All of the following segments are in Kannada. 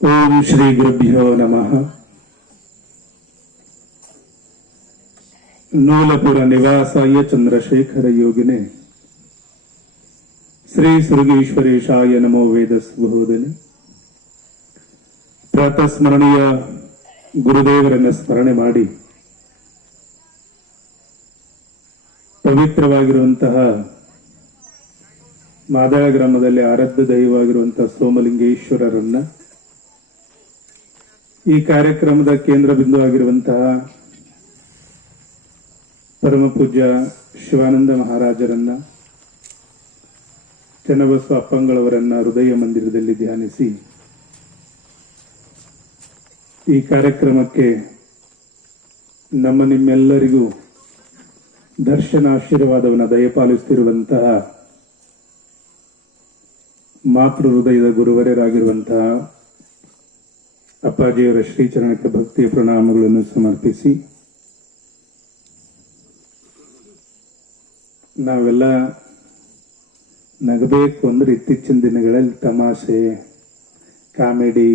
ಓಂ ಶ್ರೀ ಗುರುಭ್ಯೋ ನಮಃ. ನೂಲಪುರ ನಿವಾಸಾಯ ಚಂದ್ರಶೇಖರ ಯೋಗಿನೇ ಶ್ರೀ ಸೃಗೀಶ್ವರೇಶಾಯ ನಮೋ ವೇದಸ್ಬಹುದನೆ. ಪ್ರಾತಸ್ಮರಣೀಯ ಗುರುದೇವರನ್ನ ಸ್ಮರಣೆ ಮಾಡಿ ಪವಿತ್ರವಾಗಿರುವಂತಹ ಮಾದಳ ಗ್ರಾಮದಲ್ಲಿ ಆರಾಧ್ಯ ದೈವವಾಗಿರುವಂತಹ ಸೋಮಲಿಂಗೇಶ್ವರರನ್ನ, ಈ ಕಾರ್ಯಕ್ರಮದ ಕೇಂದ್ರ ಬಿಂದು ಆಗಿರುವಂತಹ ಪರಮ ಪೂಜ್ಯ ಶಿವಾನಂದ ಮಹಾರಾಜರನ್ನ, ಚನ್ನಬಸವ ಅಪ್ಪಂಗಳವರನ್ನ ಹೃದಯ ಮಂದಿರದಲ್ಲಿ ಧ್ಯಾನಿಸಿ ಈ ಕಾರ್ಯಕ್ರಮಕ್ಕೆ ನಮ್ಮ ನಿಮ್ಮೆಲ್ಲರಿಗೂ ದರ್ಶನ ಆಶೀರ್ವಾದವನ್ನು ದಯಪಾಲಿಸುತ್ತಿರುವಂತಹ ಮಾತೃ ಹೃದಯದ ಗುರುವರರಾಗಿರುವಂತಹ ಅಪ್ಪಾಜಿಯವರ ಶ್ರೀಚರಣಕ್ಕೆ ಭಕ್ತಿಯ ಪ್ರಣಾಮಗಳನ್ನು ಸಮರ್ಪಿಸಿ, ನಾವೆಲ್ಲ ನಗಬೇಕು ಅಂದ್ರೆ ಇತ್ತೀಚಿನ ದಿನಗಳಲ್ಲಿ ತಮಾಷೆ, ಕಾಮಿಡಿ,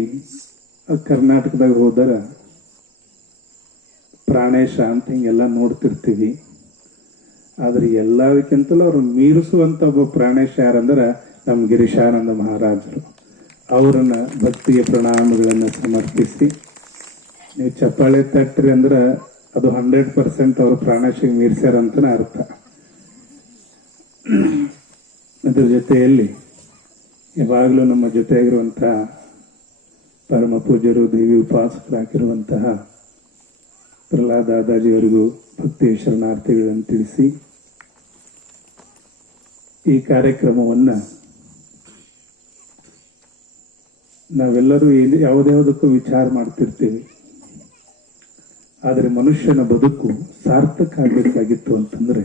ಕರ್ನಾಟಕದಾಗ ಹೋದರ ಪ್ರಾಣೇಶ ಅಂತ ಹಿಂಗೆಲ್ಲ ನೋಡ್ತಿರ್ತೀವಿ. ಆದ್ರೆ ಎಲ್ಲದಕ್ಕಿಂತಲೂ ಅವ್ರು ಮೀರಿಸುವಂತ ಒಬ್ಬ ಪ್ರಾಣೇಶ ಯಾರಂದ್ರ ನಮ್ಮ ಗಿರೀಶಾನಂದ ಮಹಾರಾಜರು. ಅವರನ್ನ ಭಕ್ತಿಯ ಪ್ರಣಾಮಗಳನ್ನು ಸಮರ್ಪಿಸಿ, ನೀವು ಚಪ್ಪಾಳೆ ತಟ್ರಿ ಅಂದ್ರೆ ಅದು 100% ಅವ್ರ ಪ್ರಾಣೇಶಿಗೆ ಮೀರ್ಸ್ಯಾರಂತನ ಅರ್ಥ. ಅದ್ರ ಜೊತೆಯಲ್ಲಿ ಯಾವಾಗಲೂ ನಮ್ಮ ಜೊತೆಯಾಗಿರುವಂತಹ ಪರಮ ಪೂಜ್ಯರು, ದೇವಿ ಉಪಾಸಕರಾಗಿರುವಂತಹ ಪ್ರಹ್ಲಾದ ದಾದಾಜಿಯವರಿಗೂ ಭಕ್ತಿಯ ಶರಣಾರ್ಥಿಗಳನ್ನು ತಿಳಿಸಿ, ಈ ಕಾರ್ಯಕ್ರಮವನ್ನ ನಾವೆಲ್ಲರೂ ಯಾವುದ್ಯಾವುದಕ್ಕೂ ವಿಚಾರ ಮಾಡ್ತಿರ್ತೀವಿ. ಆದರೆ ಮನುಷ್ಯನ ಬದುಕು ಸಾರ್ಥಕ ಆಗಬೇಕಾಗಿತ್ತು ಅಂತಂದ್ರೆ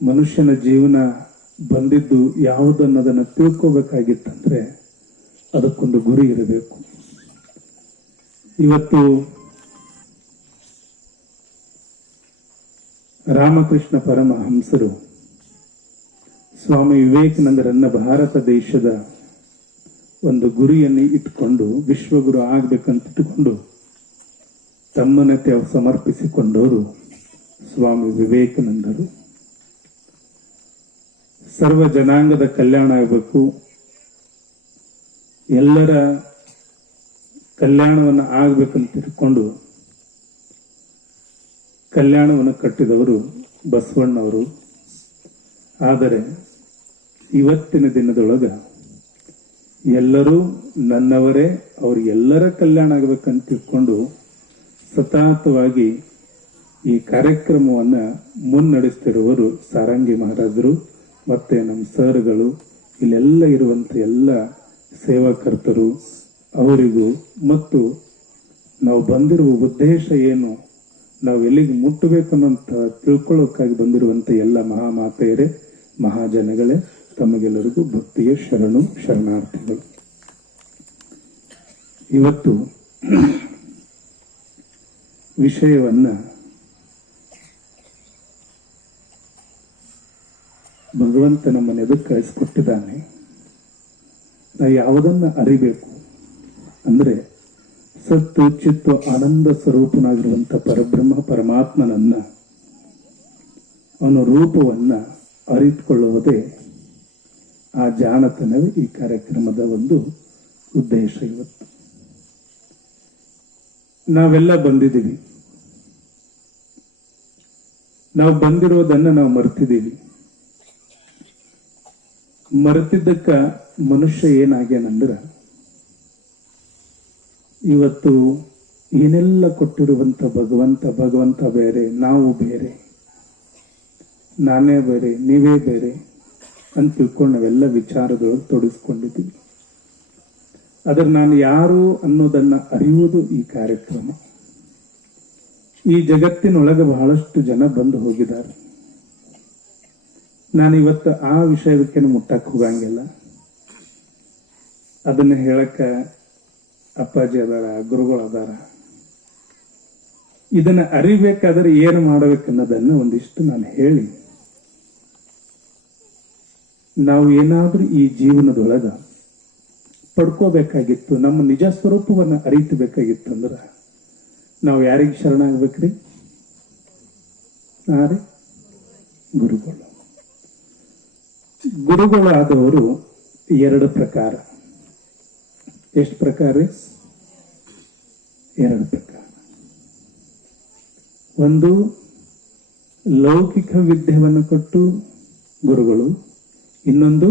ಮನುಷ್ಯನ ಜೀವನ ಬಂದಿದ್ದು ಯಾವುದನ್ನೋದನ್ನ ತಿಳ್ಕೋಬೇಕಾಗಿತ್ತಂದ್ರೆ ಅದಕ್ಕೊಂದು ಗುರಿ ಇರಬೇಕು. ಇವತ್ತು ರಾಮಕೃಷ್ಣ ಪರಮಹಂಸರು ಸ್ವಾಮಿ ವಿವೇಕಾನಂದರನ್ನ ಭಾರತ ದೇಶದ ಒಂದು ಗುರಿಯನ್ನು ಇಟ್ಕೊಂಡು ವಿಶ್ವಗುರು ಆಗ್ಬೇಕಂತ ಇಟ್ಟುಕೊಂಡು ತಮ್ಮನತೆ ಸಮರ್ಪಿಸಿಕೊಂಡವರು ಸ್ವಾಮಿ ವಿವೇಕಾನಂದರು. ಸರ್ವ ಜನಾಂಗದ ಕಲ್ಯಾಣ ಆಗಬೇಕು, ಎಲ್ಲರ ಕಲ್ಯಾಣವನ್ನು ಆಗ್ಬೇಕಂತ ಇಟ್ಕೊಂಡು ಕಲ್ಯಾಣವನ್ನು ಕಟ್ಟಿದವರು ಬಸವಣ್ಣವರು. ಆದರೆ ಇವತ್ತಿನ ದಿನದೊಳಗ ಎಲ್ಲರೂ ನನ್ನವರೇ, ಅವ್ರು ಎಲ್ಲರ ಕಲ್ಯಾಣ ಆಗಬೇಕಂತ ತಿಳ್ಕೊಂಡು ಸತತವಾಗಿ ಈ ಕಾರ್ಯಕ್ರಮವನ್ನ ಮುನ್ನಡೆಸ್ತಿರುವರು ಸಾರಂಗಿ ಮಹಾರಾಜರು ಮತ್ತೆ ನಮ್ಮ ಸರ್ಗಳು, ಇಲ್ಲೆಲ್ಲ ಇರುವಂತ ಎಲ್ಲ ಸೇವಾಕರ್ತರು, ಅವರಿಗೂ ಮತ್ತು ನಾವು ಬಂದಿರುವ ಉದ್ದೇಶ ಏನು, ನಾವು ಎಲ್ಲಿಗೆ ಮುಟ್ಟಬೇಕನ್ನೋಂತ ತಿಳ್ಕೊಳ್ಳೋಕ್ಕಾಗಿ ಬಂದಿರುವಂತ ಎಲ್ಲ ಮಹಾಮಾತೆಯರೇ, ಮಹಾಜನಗಳೇ, ತಮಗೆಲ್ಲರಿಗೂ ಭಕ್ತಿಯ ಶರಣಾರ್ಥಿಗಳು. ಇವತ್ತು ವಿಷಯವನ್ನ ಭಗವಂತ ನಮ್ಮನ್ನು ಎದುರು ಕಳಿಸ್ಕೊಟ್ಟಿದ್ದಾನೆ. ನಾವು ಯಾವುದನ್ನ ಅರಿಬೇಕು ಅಂದ್ರೆ ಸತ್ತು ಚಿತ್ತು ಆನಂದ ಸ್ವರೂಪನಾಗಿರುವಂತ ಪರಬ್ರಹ್ಮ ಪರಮಾತ್ಮನನ್ನ, ಅವನ ರೂಪವನ್ನ ಅರಿತುಕೊಳ್ಳುವುದೇ ಆ ಜಾಣತನವೇ ಈ ಕಾರ್ಯಕ್ರಮದ ಒಂದು ಉದ್ದೇಶ. ಇವತ್ತು ನಾವೆಲ್ಲ ಬಂದಿದ್ದೀವಿ, ನಾವು ಬಂದಿರೋದನ್ನ ನಾವು ಮರ್ತಿದ್ದೀವಿ. ಮರೆತಿದ್ದಕ್ಕ ಮನುಷ್ಯ ಏನಾಗ್ಯಾನಂದ್ರ ಇವತ್ತು ಏನೆಲ್ಲ ಕೊಟ್ಟಿರುವಂತ ಭಗವಂತ ಬೇರೆ, ನಾವು ಬೇರೆ, ನಾನೇ ಬೇರೆ, ನೀವೇ ಬೇರೆ ಅಂತ ತಿಳ್ಕೊಂಡು ನಾವೆಲ್ಲ ವಿಚಾರದೊಳಗೆ ತೊಡಗಿಸ್ಕೊಂಡಿದ್ದೀವಿ. ಆದ್ರೆ ನಾನು ಯಾರು ಅನ್ನೋದನ್ನ ಅರಿಯುವುದು ಈ ಕಾರ್ಯಕ್ರಮ. ಈ ಜಗತ್ತಿನೊಳಗೆ ಬಹಳಷ್ಟು ಜನ ಬಂದು ಹೋಗಿದ್ದಾರೆ. ನಾನಿವತ್ತು ಆ ವಿಷಯಕ್ಕೆ ಮುಟ್ಟಕ್ಕೆ ಹೋಗಂಗಿಲ್ಲ. ಅದನ್ನ ಹೇಳಕ್ಕ ಅಪ್ಪಾಜಿ ಅದಾರ, ಗುರುಗಳು ಅದಾರ. ಇದನ್ನ ಅರಿಬೇಕಾದ್ರೆ ಏನು ಮಾಡಬೇಕನ್ನೋದನ್ನ ಒಂದಿಷ್ಟು ನಾನು ಹೇಳಿ, ನಾವು ಏನಾದ್ರೂ ಈ ಜೀವನದೊಳಗ ಪಡ್ಕೋಬೇಕಾಗಿತ್ತು, ನಮ್ಮ ನಿಜ ಸ್ವರೂಪವನ್ನು ಅರಿತಬೇಕಾಗಿತ್ತು ಅಂದ್ರ ನಾವು ಯಾರಿಗೆ ಶರಣಾಗ್ಬೇಕ್ರಿ? ರೀ ಗುರುಗಳು. ಗುರುಗಳಾದವರು ಎರಡು ಪ್ರಕಾರ. ಎಷ್ಟು ಪ್ರಕಾರ ರೀ? ಎರಡು ಪ್ರಕಾರ. ಒಂದು ಲೌಕಿಕ ವಿದ್ಯೆಯನ್ನು ಕೊಟ್ಟು ಗುರುಗಳು, ಇನ್ನೊಂದು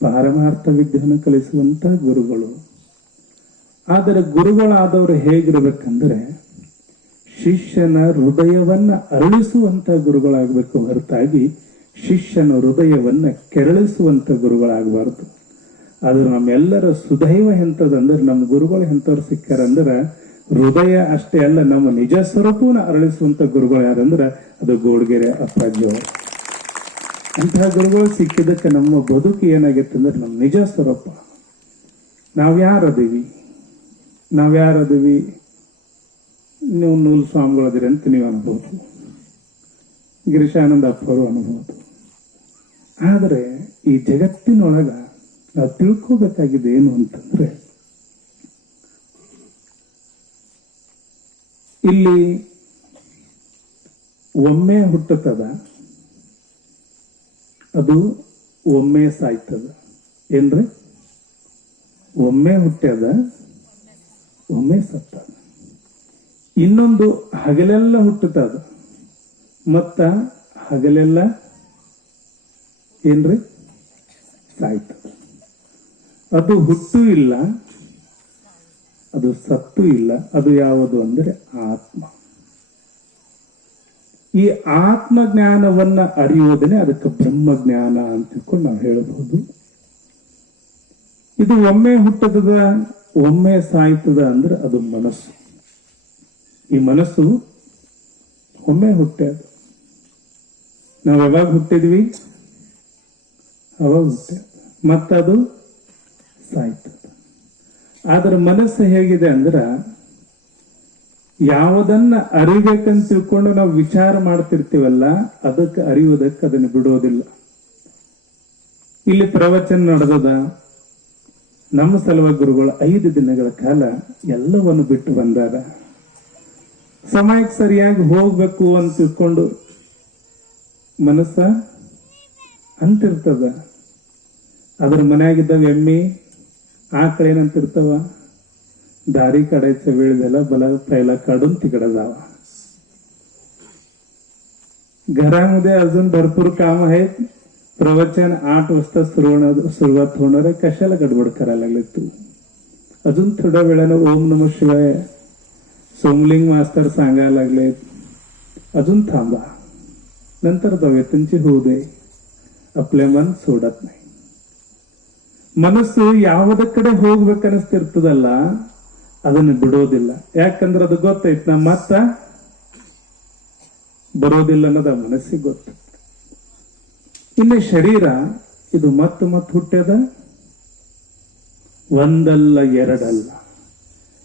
ಪಾರಮಾರ್ಥ ವಿದ್ಯೆಯನ್ನು ಕಲಿಸುವಂತ ಗುರುಗಳು. ಆದರೆ ಗುರುಗಳಾದವರು ಹೇಗಿರ್ಬೇಕಂದ್ರೆ ಶಿಷ್ಯನ ಹೃದಯವನ್ನ ಅರಳಿಸುವಂತ ಗುರುಗಳಾಗಬೇಕು ಹೊರತಾಗಿ ಶಿಷ್ಯನ ಹೃದಯವನ್ನ ಕೆರಳಿಸುವಂತ ಗುರುಗಳಾಗಬಾರ್ದು. ಅದು ನಮ್ಮೆಲ್ಲರ ಸುದೈವ ಎಂತದಂದ್ರೆ ನಮ್ಮ ಗುರುಗಳು ಎಂತವ್ರು ಸಿಕ್ಕಾರಂದ್ರ ಹೃದಯ ಅಷ್ಟೇ ಅಲ್ಲ, ನಮ್ಮ ನಿಜ ಸ್ವರೂಪವನ್ನ ಅರಳಿಸುವಂತ ಗುರುಗಳು ಯಾರಂದ್ರ ಅದು ಗೋಡ್ಗೆರೆ ಅಪ್ಪಾಜಿಯವರು. ಅಂತಹ ಗುರುಗಳು ಸಿಕ್ಕಿದ್ದಕ್ಕೆ ನಮ್ಮ ಬದುಕು ಏನಾಗಿತ್ತು ಅಂದ್ರೆ ನಮ್ಮ ನಿಜ ಸ್ವರೂಪ ನಾವ್ಯಾರದೀವಿ. ನೀವು ನೂಲ್ ಸ್ವಾಮಿಗಳದಿರಿ ಅಂತ ನೀವು ಅನ್ಬೋದು, ಗಿರೀಶಾನಂದ ಅಪ್ಪರು ಅನ್ಬೋದು. ಆದರೆ ಈ ಜಗತ್ತಿನೊಳಗ ನಾವು ತಿಳ್ಕೋಬೇಕಾಗಿದೆ ಏನು ಅಂತಂದ್ರೆ, ಇಲ್ಲಿ ಒಮ್ಮೆ ಹುಟ್ಟುತ್ತದ, ಅದು ಒಮ್ಮೆ ಸಾಯ್ತದ. ಏನ್ರಿ? ಒಮ್ಮೆ ಹುಟ್ಟ್ಯದ, ಒಮ್ಮೆ ಸತ್ತದ. ಇನ್ನೊಂದು ಹಗಲೆಲ್ಲ ಹುಟ್ಟುತ್ತದ, ಮತ್ತ ಹಗಲೆಲ್ಲ ಏನ್ರಿ? ಸಾಯ್ತದ. ಅದು ಹುಟ್ಟು ಇಲ್ಲ, ಅದು ಸತ್ತು ಇಲ್ಲ. ಅದು ಯಾವುದು ಅಂದ್ರೆ ಆತ್ಮ. ಈ ಆತ್ಮ ಜ್ಞಾನವನ್ನ ಅರಿಯೋದನ್ನೇ ಅದಕ್ಕೆ ಬ್ರಹ್ಮ ಜ್ಞಾನ ಅಂತ ತಿಳ್ಕೊಂಡು ನಾವು ಹೇಳಬಹುದು. ಇದು ಒಮ್ಮೆ ಹುಟ್ಟದ, ಒಮ್ಮೆ ಸಾಯ್ತದ ಅಂದ್ರೆ ಅದು ಮನಸ್ಸು. ಈ ಮನಸ್ಸು ಒಮ್ಮೆ ಹುಟ್ಟ್ಯದ. ನಾವು ಯಾವಾಗ ಹುಟ್ಟಿದ್ವಿ? ಅವಾಗ ಹುಟ್ಟ್ಯದ, ಮತ್ತದು ಸಾಯ್ತದ. ಆದ್ರೆ ಮನಸ್ಸು ಹೇಗಿದೆ ಅಂದ್ರ ಯಾವುದನ್ನ ಅರಿಬೇಕಂತ ತಿಳ್ಕೊಂಡು ನಾವು ವಿಚಾರ ಮಾಡ್ತಿರ್ತೀವಲ್ಲ, ಅದಕ್ಕೆ ಅರಿಯುವುದಕ್ಕೆ ಅದನ್ನು ಬಿಡೋದಿಲ್ಲ. ಇಲ್ಲಿ ಪ್ರವಚನ ನಡೆದದ, ನಮ್ಮ ಸಲುವಾಗಿ ಗುರುಗಳು 5 ದಿನಗಳ ಕಾಲ ಎಲ್ಲವನ್ನು ಬಿಟ್ಟು ಬಂದಾರ. ಸಮಯಕ್ಕೆ ಸರಿಯಾಗಿ ಹೋಗ್ಬೇಕು ಅಂತ ತಿಳ್ಕೊಂಡು ಮನಸ್ಸ ಅಂತಿರ್ತದ. ಅದ್ರ ಮನ್ಯಾಗಿದ್ದಾವ ಎಮ್ಮಿ ಆಕಳ ಏನಂತಿರ್ತಾವ, दारी काढायचा वेळ झाला, मला पहिला काढून तिकडे जावा. घरामध्ये अजून भरपूर काम आहेत. प्रवचन 8 वाजता सुरुवात होणार आहे. कशाला गडबड करायला लागले तू? अजून थोड्या वेळानं ओम नमः शिवाय सोमलिंग मास्तर सांगायला लागले, अजून थांबा, नंतर जाऊया, तुमची होऊ दे. आपल्या मन सोडत नाही. ಮನಸ್ಸು ಯಾವುದ ಕಡೆ ಹೋಗ್ಬೇಕನ್ನಿಸ್ತಿರ್ತದಲ್ಲ, ಅದನ್ನು ಬಿಡೋದಿಲ್ಲ. ಯಾಕಂದ್ರೆ ಅದು ಗೊತ್ತೈತ್ ನಾ ಮತ್ತ ಬರೋದಿಲ್ಲ ಅನ್ನೋದು ಆ ಮನಸ್ಸಿಗೆ ಗೊತ್ತ. ಇನ್ನು ಶರೀರ ಇದು ಮತ್ತ ಹುಟ್ಟ್ಯದ, ಒಂದಲ್ಲ ಎರಡಲ್ಲ,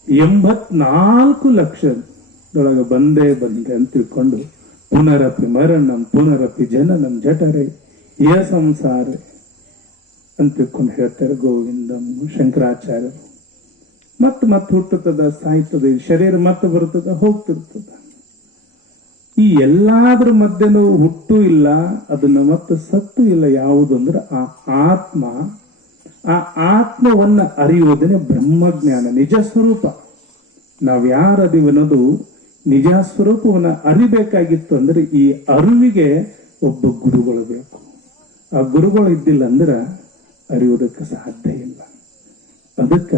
84 ಲಕ್ಷದೊಳಗೆ ಬಂದೆ ಅಂತ ತಿಳ್ಕೊಂಡು ಪುನರಪಿ ಮರಣಂ ಪುನರಪಿ ಜನನಂ ಜಠರೆ ಯ ಸಂಸಾರ ಅಂತ ತಿಳ್ಕೊಂಡು ಹೇಳ್ತಾರೆ ಗೋವಿಂದಂ ಶಂಕರಾಚಾರ್ಯರು. ಮತ್ತ ಹುಟ್ಟುತ್ತದ, ಸಾಯ್ತದ, ಶರೀರ ಮತ್ತೆ ಬರ್ತದ, ಹೋಗ್ತಿರ್ತದ. ಈ ಎಲ್ಲಾದ್ರ ಮಧ್ಯನೂ ಹುಟ್ಟು ಇಲ್ಲ, ಅದನ್ನ ಮತ್ತೆ ಸತ್ತು ಇಲ್ಲ. ಯಾವುದು ಅಂದ್ರೆ ಆ ಆತ್ಮ. ಆ ಆತ್ಮವನ್ನ ಅರಿಯುವುದನ್ನೇ ಬ್ರಹ್ಮಜ್ಞಾನ, ನಿಜ ಸ್ವರೂಪ. ನಾವ್ ಯಾರದಿವನ್ನೋದು ನಿಜ ಸ್ವರೂಪವನ್ನ ಅರಿಬೇಕಾಗಿತ್ತು ಅಂದ್ರೆ ಈ ಅರಿವಿಗೆ ಒಬ್ಬ ಗುರುಗಳು ಬೇಕು. ಆ ಗುರುಗಳು ಇದ್ದಿಲ್ಲ ಅಂದ್ರೆ ಅರಿಯುವುದಕ್ಕೆ ಸಾಧ್ಯ ಇಲ್ಲ. ಅದಕ್ಕ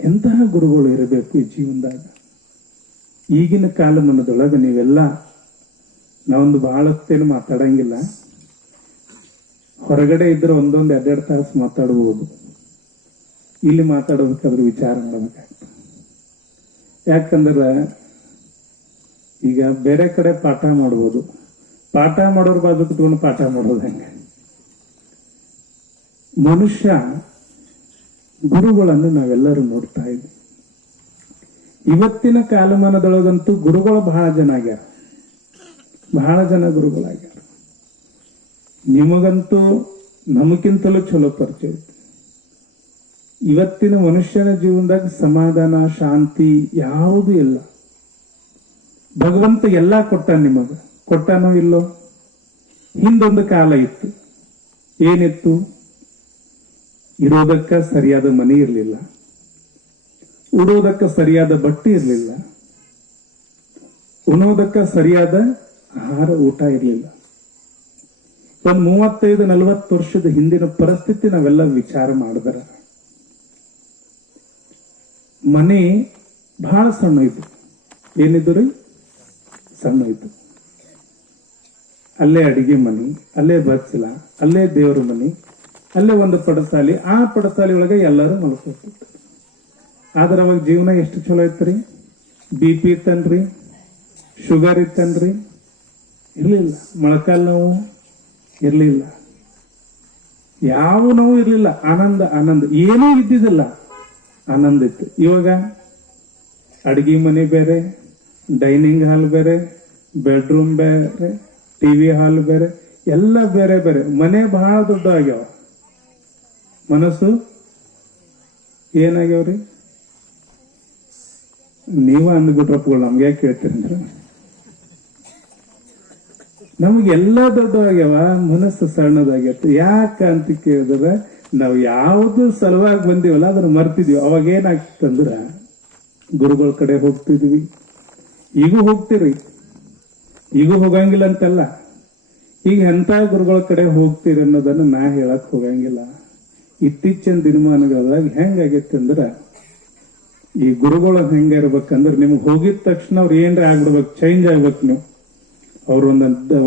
ಎಂತಹ ಗುರುಗಳು ಇರಬೇಕು ಈ ಜೀವನದಾಗ. ಈಗಿನ ಕಾಲಮಾನದೊಳಗೆ ನೀವೆಲ್ಲ, ನಾವೊಂದು ಬಹಳತ್ತೇನು ಮಾತಾಡಂಗಿಲ್ಲ. ಹೊರಗಡೆ ಇದ್ರೆ 1-2 ತಾಸು ಮಾತಾಡಬಹುದು. ಇಲ್ಲಿ ಮಾತಾಡೋದಕ್ಕಾದ್ರೂ ವಿಚಾರ ಮಾಡಬೇಕಾಗ್ತದೆ. ಯಾಕಂದ್ರೆ ಈಗ ಬೇರೆ ಕಡೆ ಪಾಠ ಮಾಡ್ಬೋದು, ಪಾಠ ಮಾಡೋರ್ ಬಾಜು ಕುತ್ಕೊಂಡು ಪಾಠ ಮಾಡೋದು ಹೆಂಗೆ? ಮನುಷ್ಯ ಗುರುಗಳನ್ನು ನಾವೆಲ್ಲರೂ ನೋಡ್ತಾ ಇದ್ವಿ. ಇವತ್ತಿನ ಕಾಲಮಾನದೊಳಗಂತೂ ಗುರುಗಳು ಬಹಳ ಜನ ಆಗ್ಯಾರ, ಬಹಳ ಜನ ಗುರುಗಳಾಗ್ಯಾರ. ನಿಮಗಂತೂ ನಮಗಿಂತಲೂ ಚಲೋ ಪರಿಚಯ ಐತಿ. ಇವತ್ತಿನ ಮನುಷ್ಯನ ಜೀವನದಾಗ ಸಮಾಧಾನ ಶಾಂತಿ ಯಾವುದೂ ಇಲ್ಲ. ಭಗವಂತ ಎಲ್ಲಾ ಕೊಟ್ಟಾನ, ನಿಮಗ ಕೊಟ್ಟಾನೋ ಇಲ್ಲೋ? ಹಿಂದೊಂದು ಕಾಲ ಇತ್ತು. ಏನಿತ್ತು? ಇರೋದಕ್ಕ ಸರಿಯಾದ ಮನೆ ಇರಲಿಲ್ಲ, ಉಡೋದಕ್ಕ ಸರಿಯಾದ ಬಟ್ಟೆ ಇರಲಿಲ್ಲ, ಉಣೋದಕ್ಕ ಸರಿಯಾದ ಆಹಾರ ಊಟ ಇರಲಿಲ್ಲ. ಒಂದ್ 35-40 ವರ್ಷದ ಹಿಂದಿನ ಪರಿಸ್ಥಿತಿ ನಾವೆಲ್ಲ ವಿಚಾರ ಮಾಡಿದ್ರ ಮನೆ ಬಹಳ ಸಣ್ಣ ಇತ್ತು. ಏನಿದ್ದು ರೀ? ಸಣ್ಣ ಇತ್ತು. ಅಲ್ಲೇ ಅಡಿಗೆ ಮನೆ, ಅಲ್ಲೇ ಬಚ್ಚಲ, ಅಲ್ಲೇ ದೇವ್ರ ಮನೆ, ಅಲ್ಲೇ ಒಂದು ಪಡಸಾಲಿ. ಆ ಪಡಸಾಲಿ ಒಳಗೆ ಎಲ್ಲರೂ ಮಲ್ಕೊತಿದ್ರು. ಆದ್ರೆ ಅವಾಗ ಜೀವನ ಎಷ್ಟು ಚಲೋ ಇತ್ರಿ? BP ಇತ್ತನ್ರಿ, ಶುಗರ್ ಇತ್ತನ್ರಿ? ಇರ್ಲಿಲ್ಲ. ಮೊಳಕಾಲ್ ನೋವು ಇರ್ಲಿಲ್ಲ, ಯಾವ ನೋವು ಇರ್ಲಿಲ್ಲ. ಆನಂದ ಆನಂದ, ಏನೂ ಇದ್ದಿದ್ದಿಲ್ಲ, ಆನಂದ ಇತ್ತು. ಇವಾಗ ಅಡಿಗೆ ಮನೆ ಬೇರೆ, ಡೈನಿಂಗ್ ಹಾಲ್ ಬೇರೆ, ಬೆಡ್ರೂಮ್ ಬೇರೆ, ಟಿವಿ ಹಾಲ್ ಬೇರೆ, ಎಲ್ಲ ಬೇರೆ ಬೇರೆ. ಮನೆ ಬಹಳ ದೊಡ್ಡ ಆಗ್ಯಾವ, ಮನಸ್ಸು ಏನಾಗ್ಯಾವ್ರಿ? ನೀವ ಅಂದ್ಬಿಟ್ರಪ್ಪ, ನಮ್ಗೆ ಯಾಕೆ ಕೇಳ್ತೀರಂದ್ರ ನಮಗೆಲ್ಲ ದೊಡ್ಡವಾಗ್ಯಾವ, ಮನಸ್ಸು ಸಣ್ಣದಾಗ್ಯತ್ತು. ಯಾಕ ಅಂತ ಕೇಳಿದ್ರೆ ನಾವು ಯಾವ್ದು ಸಲುವಾಗಿ ಬಂದಿವಲ್ಲ ಅದನ್ನ ಮರ್ತಿದ್ವಿ. ಅವಾಗ ಏನಾಗ್ತಂದ್ರ ಗುರುಗಳ ಕಡೆ ಹೋಗ್ತಿದ್ವಿ, ಈಗೂ ಹೋಗ್ತಿರಿ, ಈಗೂ ಹೋಗಂಗಿಲ್ಲ ಅಂತಲ್ಲ. ಈಗ ಎಂತ ಗುರುಗಳ ಕಡೆ ಹೋಗ್ತೀರಿ ಅನ್ನೋದನ್ನ ನಾ ಹೇಳಕ್ ಹೋಗಂಗಿಲ್ಲ. ಇತ್ತೀಚಿನ ದಿನಮಾನಗಳಾಗ ಹೆಂಗಾಗೈತೆ ಅಂದ್ರ, ಈ ಗುರುಗಳು ಹೆಂಗ ಇರ್ಬೇಕಂದ್ರ ನಿಮ್ಗೆ ಹೋಗಿದ ತಕ್ಷಣ ಅವ್ರು ಏನ್ರ ಆಗ್ಬಿಡ್ಬೇಕು, ಚೇಂಜ್ ಆಗ್ಬೇಕು. ನೀವು ಅವ್ರು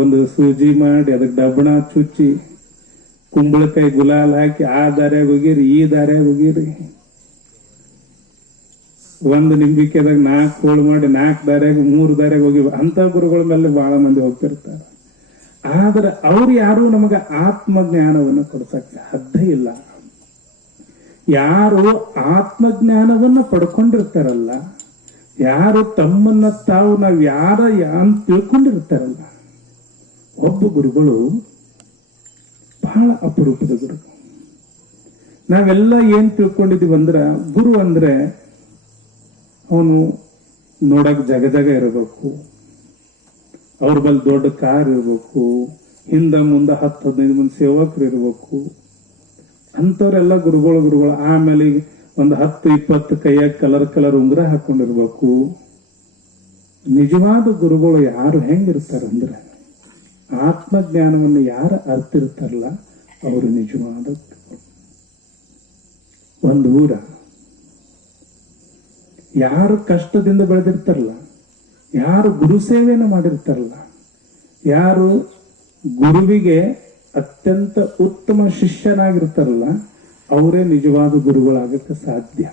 ಒಂದು ಸೂಜಿ ಮಾಡಿ ಅದಕ್ಕೆ ಡಬ್ಬಣ ಚುಚ್ಚಿ ಕುಂಬಳಕಾಯಿ ಗುಲಾಲ್ ಹಾಕಿ ಆ ದಾರ್ಯಾಗ ಹೋಗಿರಿ, ಈ ದಾರ್ಯಾಗ ಹೋಗಿರಿ, ಒಂದು ನಿಂಬಿಕೆದಾಗ 4 ಹೋಳು ಮಾಡಿ 4 ದಾರ್ಯಾಗ 3 ದಾರ್ಯಾಗ ಹೋಗಿ ಅಂತ ಗುರುಗಳ ಮೇಲೆ ಬಹಳ ಮಂದಿ ಹೋಗ್ತಿರ್ತಾರೆ. ಆದ್ರೆ ಅವ್ರು ಯಾರು ನಮಗ ಆತ್ಮಜ್ಞಾನವನ್ನು ಕೊಡ್ಸಕ್ ಸಾಧ್ಯ ಇಲ್ಲ. ಯಾರು ಆತ್ಮಜ್ಞಾನವನ್ನ ಪಡ್ಕೊಂಡಿರ್ತಾರಲ್ಲ, ಯಾರು ತಮ್ಮನ್ನ ತಾವು ನಾವ್ ಯಾರ ಅಂತ ತಿಳ್ಕೊಂಡಿರ್ತಾರಲ್ಲ, ಒಬ್ಬ ಗುರುಗಳು ಬಹಳ ಅಪರೂಪದ ಗುರು. ನಾವೆಲ್ಲ ಏನ್ ತಿಳ್ಕೊಂಡಿದೀವಿ ಅಂದ್ರ, ಗುರು ಅಂದ್ರೆ ಅವನು ನೋಡಕ್ ಜಗ ಇರಬೇಕು, ಅವ್ರ ಬಲ್ಲಿ ದೊಡ್ಡ ಕಾರ್ ಇರ್ಬೇಕು, ಹಿಂದ ಮುಂದ 10-15 ಮಂದಿ ಸೇವಕರು ಇರ್ಬೇಕು, ಅಂತವ್ರೆಲ್ಲ ಗುರುಗಳು. ಆಮೇಲೆ ಒಂದು 10-20 ಕೈಯಾಗ ಕಲರ್ ಉಂಗುರ ಹಾಕೊಂಡಿರ್ಬೇಕು. ನಿಜವಾದ ಗುರುಗಳು ಯಾರು ಹೆಂಗಿರ್ತಾರಂದ್ರೆ, ಆತ್ಮಜ್ಞಾನವನ್ನು ಯಾರು ಅರ್ತಿರ್ತಾರಲ್ಲ ಅವರು ನಿಜವಾದ ಗುರುಗಳು. ಒಂದು ಊರ ಯಾರು ಕಷ್ಟದಿಂದ ಬೆಳೆದಿರ್ತಾರಲ್ಲ, ಯಾರು ಗುರು ಸೇವೆಯನ್ನು ಮಾಡಿರ್ತಾರಲ್ಲ, ಯಾರು ಗುರುವಿಗೆ ಅತ್ಯಂತ ಉತ್ತಮ ಶಿಷ್ಯನಾಗಿರ್ತಾರಲ್ಲ, ಅವರೇ ನಿಜವಾದ ಗುರುಗಳಾಗಕ್ಕೆ ಸಾಧ್ಯ.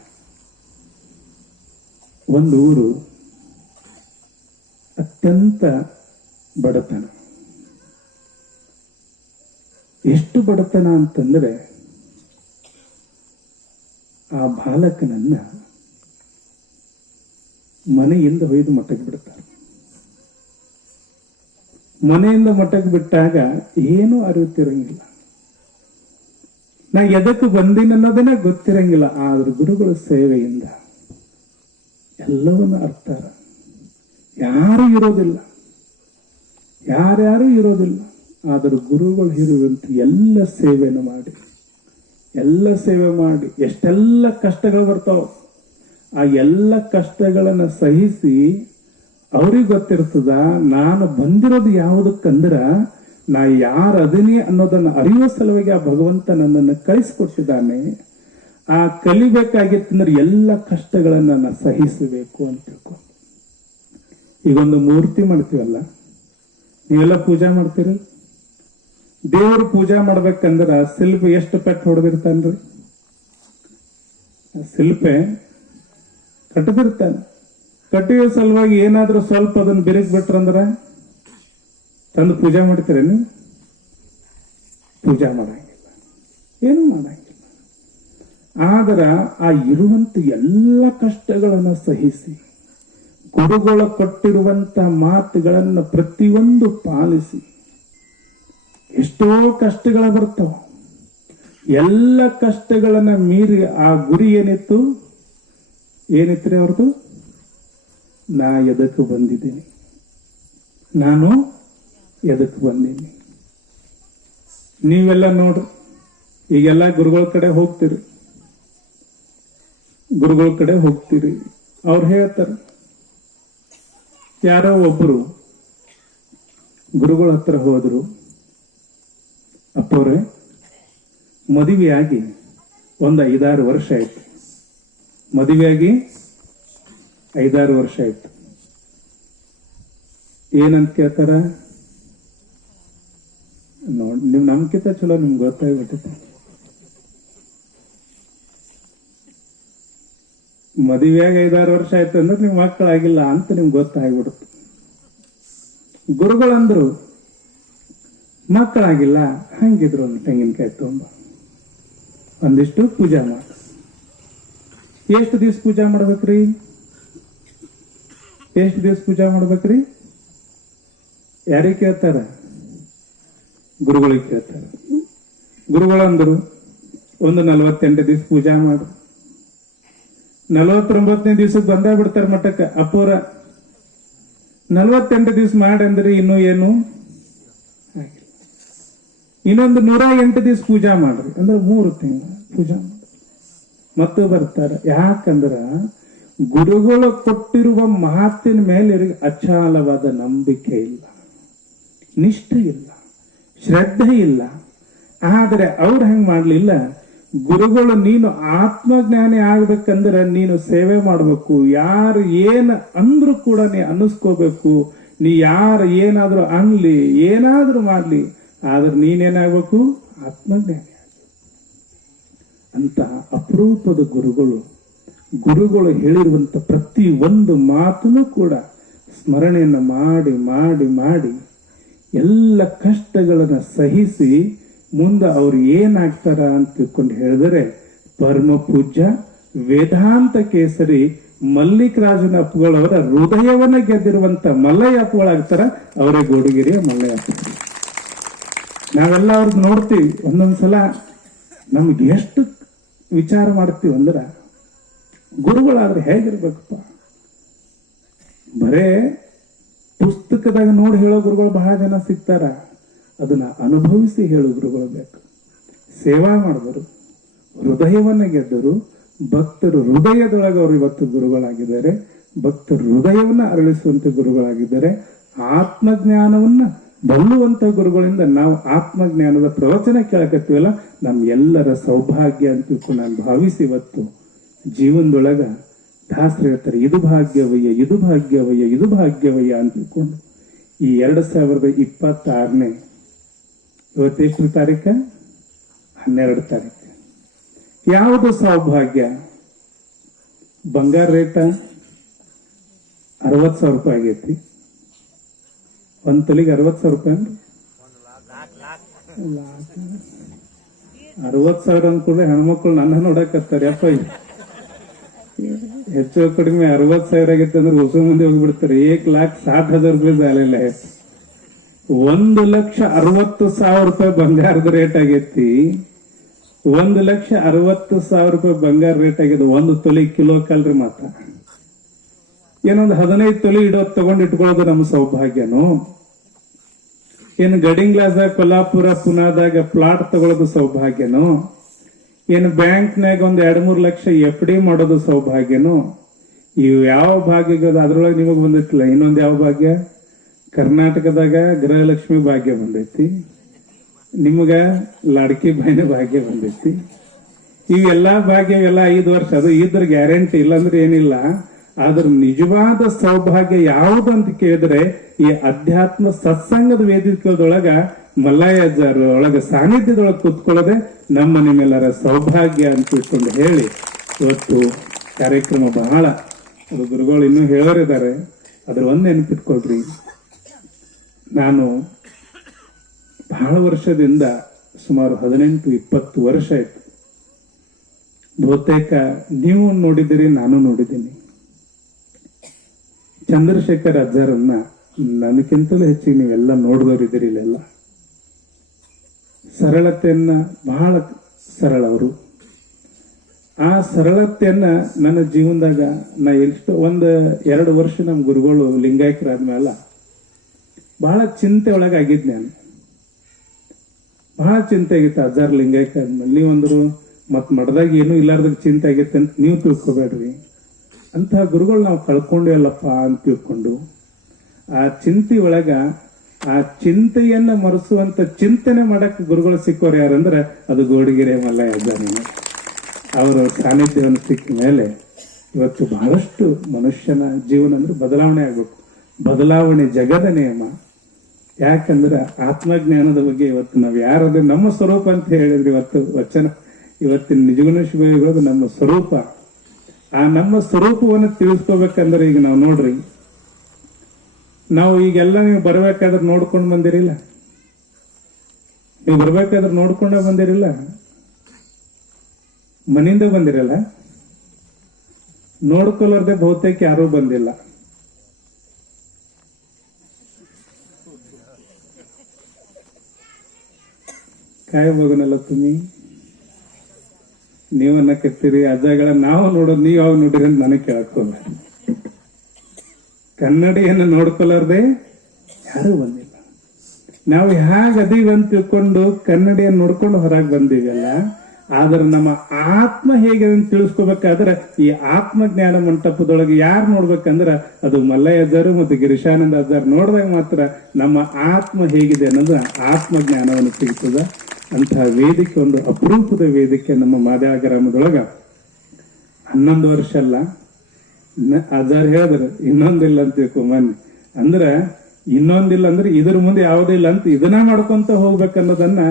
ಒಂದು ಊರು ಅತ್ಯಂತ ಬಡತನ. ಎಷ್ಟು ಬಡತನ ಅಂತಂದ್ರೆ, ಆ ಬಾಲಕನನ್ನ ಮನೆಯಿಂದ ಒಯ್ದು ಮಠಕ್ಕೆ ಬಿಡ್ತಾರೆ. ಮನೆಯಿಂದ ಮಠಕ್ಕೆ ಬಿಟ್ಟಾಗ ಏನೂ ಅರಿಯುತ್ತಿರಂಗಿಲ್ಲ, ನಾ ಎದಕ್ಕೆ ಬಂದಿನ ಅನ್ನೋದನ್ನ ಗೊತ್ತಿರಂಗಿಲ್ಲ. ಆದ್ರೆ ಗುರುಗಳ ಸೇವೆಯಿಂದ ಎಲ್ಲವನ್ನ ಅರ್ಥ. ಯಾರು ಇರೋದಿಲ್ಲ, ಯಾರ್ಯಾರು ಇರೋದಿಲ್ಲ. ಆದ್ರೆ ಗುರುಗಳು ಇರುವಂತ ಎಲ್ಲ ಸೇವೆಯನ್ನು ಮಾಡಿ ಎಷ್ಟೆಲ್ಲ ಕಷ್ಟಗಳು ಬರ್ತಾವ, ಆ ಎಲ್ಲ ಕಷ್ಟಗಳನ್ನ ಸಹಿಸಿ ಅವ್ರಿಗೆ ಗೊತ್ತಿರ್ತದ ನಾನು ಬಂದಿರೋದು ಯಾವುದಕ್ಕಂದ್ರ ನಾ ಯಾರ ಅದೀನಿ ಅನ್ನೋದನ್ನ ಅರಿಯುವ ಸಲುವಾಗಿ ಆ ಭಗವಂತ ನನ್ನನ್ನು ಕಳಿಸ್ಕೊಟ್ಟಿದ್ದಾನೆ. ಆ ಕಲಿಬೇಕಾಗಿತ್ತಂದ್ರೆ ಎಲ್ಲ ಕಷ್ಟಗಳನ್ನ ನಾ ಸಹಿಸಬೇಕು ಅಂತ ತಿಳ್ಕೊಂಡು. ಈಗೊಂದು ಮೂರ್ತಿ ಮಾಡ್ತೀವಲ್ಲ, ನೀವೆಲ್ಲ ಪೂಜಾ ಮಾಡ್ತೀರಿ. ದೇವರು ಪೂಜಾ ಮಾಡ್ಬೇಕಂದ್ರ ಶಿಲ್ಪಿ ಎಷ್ಟು ಪೆಟ್ಟು ಹೊಡೆದಿರ್ತಾನ್ರಿ? ಶಿಲ್ಪೆ ಕಟ್ಟದಿರ್ತಾನೆ. ಕಟ್ಟಿಗೆ ಸಲುವಾಗಿ ಏನಾದ್ರೂ ಸ್ವಲ್ಪ ಅದನ್ನ ಬೆರೆಸ್ ಬಿಟ್ರಂದ್ರ ತಂದು ಪೂಜೆ ಮಾಡ್ತೀರ? ನೀವು ಪೂಜಾ ಮಾಡಂಗಿಲ್ಲ, ಏನು ಮಾಡಂಗಿಲ್ಲ. ಆದ್ರ ಆ ಇರುವಂತ ಎಲ್ಲ ಕಷ್ಟಗಳನ್ನ ಸಹಿಸಿ ಗುರುಗಳ ಕೊಟ್ಟಿರುವಂತ ಮಾತುಗಳನ್ನ ಪ್ರತಿಯೊಂದು ಪಾಲಿಸಿ, ಎಷ್ಟೋ ಕಷ್ಟಗಳ ಬರ್ತಾವ. ಎಲ್ಲ ಕಷ್ಟಗಳನ್ನ ಮೀರಿ ಆ ಗುರಿ ಏನಿತ್ತು ಏನಿತ್ರಿ ಅವ್ರದ್ದು? ನಾ ಎದಕ್ಕೆ ಬಂದಿದ್ದೀನಿ, ನಾನು ಎದಕ್ಕೆ ಬಂದೀನಿ. ನೀವೆಲ್ಲ ನೋಡ್ರಿ, ಈಗೆಲ್ಲ ಗುರುಗಳ ಕಡೆ ಹೋಗ್ತೀರಿ, ಗುರುಗಳ ಕಡೆ ಹೋಗ್ತೀರಿ, ಅವ್ರು ಹೇಳ್ತಾರೆ. ಯಾರೋ ಒಬ್ರು ಗುರುಗಳ ಹತ್ರ ಹೋದ್ರು, ಅಪ್ಪವ್ರೆ ಮದುವೆಯಾಗಿ ಒಂದು 5-6 ವರ್ಷ ಆಯ್ತು, ಮದುವೆಯಾಗಿ 5-6 ವರ್ಷ ಆಯ್ತು. ಏನಂತ ಕೇಳ್ತಾರ? ನೋಡಿ, ನೀವು ನಮ್ಕಿಂತ ಚಲೋ ನಿಮ್ಗೆ ಗೊತ್ತಾಗ್ಬಿಟ್ಟಿತ್ತು. ಮದುವೆಯಾಗಿ 5-6 ವರ್ಷ ಆಯ್ತು ಅಂದ್ರೆ ನಿಮ್ ಮಕ್ಕಳಾಗಿಲ್ಲ ಅಂತ ನಿಮ್ಗೆ ಗೊತ್ತಾಗ್ಬಿಡುತ್ತೆ. ಗುರುಗಳಂದ್ರು ಮಕ್ಕಳಾಗಿಲ್ಲ, ಹಂಗಿದ್ರು ಒಂದು ತೆಂಗಿನಕಾಯಿ ತುಂಬ ಒಂದಿಷ್ಟು ಪೂಜಾ ಮಾಡಿ. ಎಷ್ಟು ದಿವ್ಸ ಪೂಜಾ ಮಾಡ್ಬೇಕ್ರಿ? ಎಷ್ಟು ದಿವ್ಸ ಪೂಜಾ ಮಾಡ್ಬೇಕ್ರಿ? ಯಾರಿಗೆ ಕೇಳ್ತಾರ? ಗುರುಗಳಿಗೆ ಕೇಳ್ತಾರ. ಗುರುಗಳಂದ್ರು ಒಂದು 48 ದಿವ್ಸ ಪೂಜಾ ಮಾಡು. 49ನೇ ದಿವ್ಸಕ್ಕೆ ಬಂದೇ ಬಿಡ್ತಾರ ಮಠಕ್ಕೆ. ಅಪ್ಪೋರ 48 ದಿವ್ಸ ಮಾಡಂದ್ರೆ ಇನ್ನೂ ಏನು ಆಗಿಲ್ಲ. ಇನ್ನೊಂದು 108 ದಿವ್ಸ ಪೂಜಾ ಮಾಡ್ರಿ ಅಂದ್ರೆ 3 ತಿಂಗಳು ಪೂಜಾ ಮಾಡಿ ಮತ್ತೆ ಬರ್ತಾರ. ಯಾಕಂದ್ರ ಗುರುಗಳು ಕೊಟ್ಟಿರುವ ಮಹತ್ತಿನ ಮೇಲೆ ಇವರಿಗೆ ಅಚಲವಾದ ನಂಬಿಕೆ ಇಲ್ಲ, ನಿಷ್ಠೆ ಇಲ್ಲ, ಶ್ರದ್ಧೆ ಇಲ್ಲ. ಆದ್ರೆ ಅವ್ರು ಹೆಂಗ್ ಮಾಡ್ಲಿಲ್ಲ. ಗುರುಗಳು ನೀನು ಆತ್ಮಜ್ಞಾನಿ ಆಗ್ಬೇಕಂದ್ರೆ ನೀನು ಸೇವೆ ಮಾಡ್ಬೇಕು, ಯಾರು ಏನ್ ಅಂದ್ರೂ ಕೂಡ ನೀ ಅನ್ನಿಸ್ಕೋಬೇಕು. ನೀ ಯಾರು ಏನಾದ್ರೂ ಅನ್ಲಿ, ಏನಾದ್ರೂ ಮಾಡ್ಲಿ, ಆದ್ರೆ ನೀನೇನಾಗ್ಬೇಕು? ಆತ್ಮಜ್ಞಾನಿ ಅಂತ. ಅಪರೂಪದ ಗುರುಗಳು ಹೇಳಿರುವಂತ ಪ್ರತಿ ಒಂದು ಮಾತನ್ನು ಕೂಡ ಸ್ಮರಣೆಯನ್ನು ಮಾಡಿ ಮಾಡಿ ಮಾಡಿ ಎಲ್ಲ ಕಷ್ಟಗಳನ್ನ ಸಹಿಸಿ ಮುಂದೆ ಅವ್ರು ಏನಾಗ್ತಾರ ಅಂತ ತಿಳ್ಕೊಂಡು ಹೇಳಿದರೆ, ಪರಮ ಪೂಜ್ಯ ವೇದಾಂತ ಕೇಸರಿ ಮಲ್ಲಿಕರಾಜನ ಅಪ್ಪುಗಳವರ ಹೃದಯವನ್ನ ಗೆದ್ದಿರುವಂತ ಮಲ್ಲಯ್ಯ ಅಪ್ಪುಗಳಾಗ್ತಾರ. ಅವರೇ ಗೋಡಿಗಿರಿಯ ಮಲ್ಲಯ್ಯ ಅಪ್ಪು. ನಾವೆಲ್ಲ ಅವ್ರದ್ದು ನೋಡ್ತೀವಿ. ಒಂದೊಂದ್ಸಲ ನಮ್ಗೆ ಎಷ್ಟು ವಿಚಾರ ಮಾಡ್ತೀವಿ ಅಂದ್ರ, ಗುರುಗಳಾದ್ರೆ ಹೇಗಿರ್ಬೇಕಪ್ಪ. ಬರೇ ಪುಸ್ತಕದಾಗ ನೋಡಿ ಹೇಳೋ ಗುರುಗಳು ಬಹಳ ಜನ ಸಿಗ್ತಾರ. ಅದನ್ನ ಅನುಭವಿಸಿ ಹೇಳೋ ಗುರುಗಳು ಬೇಕು. ಸೇವಾ ಮಾಡಿದರು, ಹೃದಯವನ್ನ ಗೆದ್ದರು, ಭಕ್ತರು ಹೃದಯದೊಳಗೆ ಅವರು ಇವತ್ತು ಗುರುಗಳಾಗಿದ್ದಾರೆ. ಭಕ್ತರು ಹೃದಯವನ್ನ ಅರಳಿಸುವಂತ ಗುರುಗಳಾಗಿದ್ದಾರೆ. ಆತ್ಮಜ್ಞಾನವನ್ನ ಬಲ್ಲುವಂತ ಗುರುಗಳಿಂದ ನಾವು ಆತ್ಮಜ್ಞಾನದ ಪ್ರವಚನ ಕೇಳಕತ್ತೀವಲ್ಲ, ನಮ್ ಎಲ್ಲರ ಸೌಭಾಗ್ಯ ಅಂತ ತಿಳ್ಕೊಂಡು ನಾನು ಭಾವಿಸಿ ಇವತ್ತು ಜೀವನದೊಳಗ ದಾಸರು ಹೇಳ್ತಾರೆ, ಇದು ಭಾಗ್ಯವಯ್ಯ, ಇದು ಭಾಗ್ಯವಯ್ಯ, ಇದು ಭಾಗ್ಯವಯ್ಯ ಅಂತ ತಿಳ್ಕೊಂಡು ಈ 2026ನೇ ಇವತ್ತೆಷ್ಟು ತಾರೀಕ? 12 ತಾರೀಕು. ಯಾವುದು ಸೌಭಾಗ್ಯ? ಬಂಗಾರ ರೇಟ 60,000 ರೂಪಾಯಿ ಆಗೈತಿ. ಒಂದ್ ತೊಲಿಗೆ 60,000 ರೂಪಾಯಿ. 60,000 ಅಂದ್ಕೂಡ್ರೆ ಹೆಣ್ಮಕ್ಳು ನನ್ನ ನೋಡಕತ್ತಾರೆ. ಅಪ್ಪ ಹೆಚ್ಚು ಕಡಿಮೆ 60,000 ಆಗೈತೆ ಅಂದ್ರೆ ಹೊಸ ಮಂದಿ ಹೋಗ್ಬಿಡ್ತಾರೆ. 1,60,000 ರೂಪಾಯಿ ಸಾಲಿಲ್ಲ. 1,60,000 ರೂಪಾಯಿ ಬಂಗಾರದ ರೇಟ್ ಆಗೈತಿ. 1,60,000 ರೂಪಾಯಿ ಬಂಗಾರ ರೇಟ್ ಆಗಿದೆ. 1 ತೊಲಿ ಕಿಲೋ ಕಲ್ರಿ. ಮಾತ ಏನೊಂದು 15 ತೊಲಿ ಇಡೋದು ತಗೊಂಡ್ ಇಟ್ಕೊಳ್ಳೋದು ನಮ್ಮ ಸೌಭಾಗ್ಯನು? ಏನು ಗಡಿಂಗ್ ಗ್ಲಾಸ್ದಾಗ ಕೊಲ್ಲಾಪುರ ಪುನಾದಾಗ ಪ್ಲಾಟ್ ತಗೊಳ್ಳೋದು ಸೌಭಾಗ್ಯನು? ಏನು ಬ್ಯಾಂಕ್ನಾಗ ಒಂದ್ 2-3 ಲಕ್ಷ FD ಮಾಡೋದು ಸೌಭಾಗ್ಯನು? ಇವು ಯಾವ ಭಾಗ್ಯಗಳು ಅದ್ರೊಳಗೆ ನಿಮಗ್ ಬಂದಿತ್ತಿಲ್ಲ. ಇನ್ನೊಂದು ಯಾವ ಭಾಗ್ಯ? ಕರ್ನಾಟಕದಾಗ ಗೃಹಲಕ್ಷ್ಮಿ ಭಾಗ್ಯ ಬಂದೈತಿ, ನಿಮಗ ಲಾಡ್ಕಿ ಬಾಯಿನ ಭಾಗ್ಯ ಬಂದೈತಿ. ಇವೆಲ್ಲಾ ಭಾಗ್ಯವೆಲ್ಲ 5 ವರ್ಷ ಅದು ಇದ್ರ ಗ್ಯಾರಂಟಿ, ಇಲ್ಲಾಂದ್ರೆ ಏನಿಲ್ಲ. ಆದ್ರ ನಿಜವಾದ ಸೌಭಾಗ್ಯ ಯಾವುದು ಅಂತ ಕೇಳಿದ್ರೆ ಈ ಅಧ್ಯಾತ್ಮ ಸತ್ಸಂಗದ ವೇದಿಕೆಯೊಳಗ ಮಲ್ಲಯ್ಯಜ್ಜರ ಒಳಗ ಸಾನ್ನಿಧ್ಯದೊಳಗೆ ಕೂತ್ಕೊಳ್ಳೋದೆ ನಮ್ಮ ನಿಮ್ಮೆಲ್ಲರ ಸೌಭಾಗ್ಯ ಅಂತ ತಿಳ್ಕೊಂಡು ಹೇಳಿ ಇವತ್ತು ಕಾರ್ಯಕ್ರಮ ಬಹಳ ಅದು ಗುರುಗಳು ಇನ್ನೂ ಹೇಳೋರಿದ್ದಾರೆ. ಅದ್ರ ಒಂದ್ ನೆನಪಿಟ್ಕೊಳ್ರಿ, ನಾನು ಬಹಳ ವರ್ಷದಿಂದ ಸುಮಾರು 18-20 ವರ್ಷ ಆಯ್ತು. ಬಹುತೇಕ ನೀವು ನೋಡಿದ್ದೀರಿ, ನಾನು ನೋಡಿದ್ದೀನಿ. ಚಂದ್ರಶೇಖರ್ ಅಜ್ಜರನ್ನ ನನಗಿಂತಲೂ ಹೆಚ್ಚಿಗೆ ನೀವೆಲ್ಲ ನೋಡಿದವರಿದ್ದೀರಿ. ಇಲ್ಲೆಲ್ಲ ಸರಳತೆಯನ್ನ ಬಹಳ ಸರಳವರು. ಆ ಸರಳತೆಯನ್ನ ನನ್ನ ಜೀವನದಾಗ ನಾ ಎಷ್ಟು 1-2 ವರ್ಷ ನಮ್ಮ ಗುರುಗಳು ಲಿಂಗಾಯಕರಾದ್ಮೇಲೆ ಬಹಳ ಚಿಂತೆ ಒಳಗಾಗಿದ್ ನಾನು. ಬಹಳ ಚಿಂತೆ ಆಗಿತ್ತು ಅಜ್ಜಾರ್ ಲಿಂಗಾಯಕ ಆದ್ಮೇಲೆ. ನೀವಂದ್ರು ಮತ್ ಮಠದಾಗ ಏನೂ ಇಲ್ಲಾರ್ದಾಗ ಚಿಂತೆ ಆಗೈತೆ ಅಂತ ನೀವು ತಿಳ್ಕೊಬೇಡ್ರಿ. ಅಂತಹ ಗುರುಗಳು ನಾವು ಕಳ್ಕೊಂಡೇವಲ್ಲಪ್ಪ ಅಂತ ತಿಳ್ಕೊಂಡು ಆ ಚಿಂತೆ ಒಳಗ ಆ ಚಿಂತೆಯನ್ನ ಮರೆಸುವಂತ ಚಿಂತನೆ ಮಾಡಕ್ ಗುರುಗಳು ಸಿಕ್ಕೋರು ಯಾರಂದ್ರೆ ಅದು ಗೋಡಿಗೆರೆ ಮಲ್ಲಯ್ಯ ಅಜ್ಜಾರನೇ. ಅವರ ಸಾನ್ನಿಧ್ಯವನ್ನು ಸಿಕ್ಕ ಮೇಲೆ ಇವತ್ತು ಬಹಳಷ್ಟು ಮನುಷ್ಯನ ಜೀವನ ಅಂದ್ರೆ ಬದಲಾವಣೆ ಆಗ್ಬೇಕು. ಬದಲಾವಣೆ ಜಗದ ನಿಯಮ. ಯಾಕಂದ್ರೆ ಆತ್ಮಜ್ಞಾನದ ಬಗ್ಗೆ ಇವತ್ತು ನಾವ್ ಯಾರಾದ್ರೂ ನಮ್ಮ ಸ್ವರೂಪ ಅಂತ ಹೇಳಿದ್ರಿ ಇವತ್ತು ವಚನ. ಇವತ್ತಿನ ನಿಜಗುಣ ಶಿವಯೋಗದ ನಮ್ಮ ಸ್ವರೂಪ. ಆ ನಮ್ಮ ಸ್ವರೂಪವನ್ನು ತಿಳಿಸ್ಕೋಬೇಕಂದ್ರೆ ಈಗ ನಾವು ನೋಡ್ರಿ, ನಾವು ಈಗೆಲ್ಲ ನೀವು ಬರ್ಬೇಕಾದ್ರೆ ನೋಡ್ಕೊಂಡು ಬಂದಿರಿಲ್ಲ, ನೀವು ಬರ್ಬೇಕಾದ್ರೆ ನೋಡ್ಕೊಂಡ ಬಂದಿರಿಲ್ಲ, ಮನೆಯಿಂದ ಬಂದಿರಲ್ಲ, ನೋಡ್ಕೊಳ್ಳೋರ್ದೆ ಬಹುತೇಕ ಯಾರೂ ಬಂದಿಲ್ಲ. काय बघूनಲ್ಲ तुम्ही ನೀವನ್ನ ಕತ್ತೀರಿ ಅಜ್ಜಗಳ ನಾವು ನೋಡೋದು ನೀವು ಯಾವಾಗ ನೋಡಿರಿ ಅಂತ ನನಗೆ ಕೇಳ್ಕೊಂಡ. ಕನ್ನಡಿಯನ್ನ ನೋಡ್ಕೊಳ್ಳಾರ್ದೆ ಯಾರು ಬಂದಿಲ್ಲ. ನಾವು ಹೇಗೆ ಅದೀವಿ ಅಂತ ತಿಳ್ಕೊಂಡು ಕನ್ನಡಿಯನ್ನು ನೋಡ್ಕೊಂಡು ಹೊರಗೆ ಬಂದೀವಲ್ಲ, ಆದ್ರೆ ನಮ್ಮ ಆತ್ಮ ಹೇಗೆ ಅಂತ ತಿಳಿಸ್ಕೋಬೇಕಾದ್ರೆ ಈ ಆತ್ಮಜ್ಞಾನ ಮಂಟಪದೊಳಗೆ ಯಾರು ನೋಡ್ಬೇಕಂದ್ರ ಅದು ಮಲ್ಲಯ್ಯ ಅಜ್ಜಾರು ಮತ್ತು ಗಿರೀಶಾನಂದ ಅಜ್ಜಾರು ನೋಡಿದಾಗ ಮಾತ್ರ ನಮ್ಮ ಆತ್ಮ ಹೇಗಿದೆ ಅನ್ನೋದು ಆತ್ಮಜ್ಞಾನವನ್ನು ಸಿಗ್ತದ. ಅಂತಹ ವೇದಿಕೆ, ಒಂದು ಅಪರೂಪದ ವೇದಿಕೆ ನಮ್ಮ ಮಾದ್ಯಾಳ ಗ್ರಾಮದೊಳಗ 11 ವರ್ಷ ಅಲ್ಲ, ಅಜ್ಜಾರ್ ಹೇಳಿದ್ರು ಇನ್ನೊಂದಿಲ್ಲ ಅಂತ ತಿಳ್ಕೊಂಬನ್ನಿ. ಅಂದ್ರ ಇನ್ನೊಂದಿಲ್ಲ ಅಂದ್ರೆ ಇದ್ರ ಮುಂದೆ ಯಾವುದಿಲ್ಲ ಅಂತ ಇದನ್ನ ಮಾಡ್ಕೊಂತ ಹೋಗ್ಬೇಕನ್ನೋದನ್ನ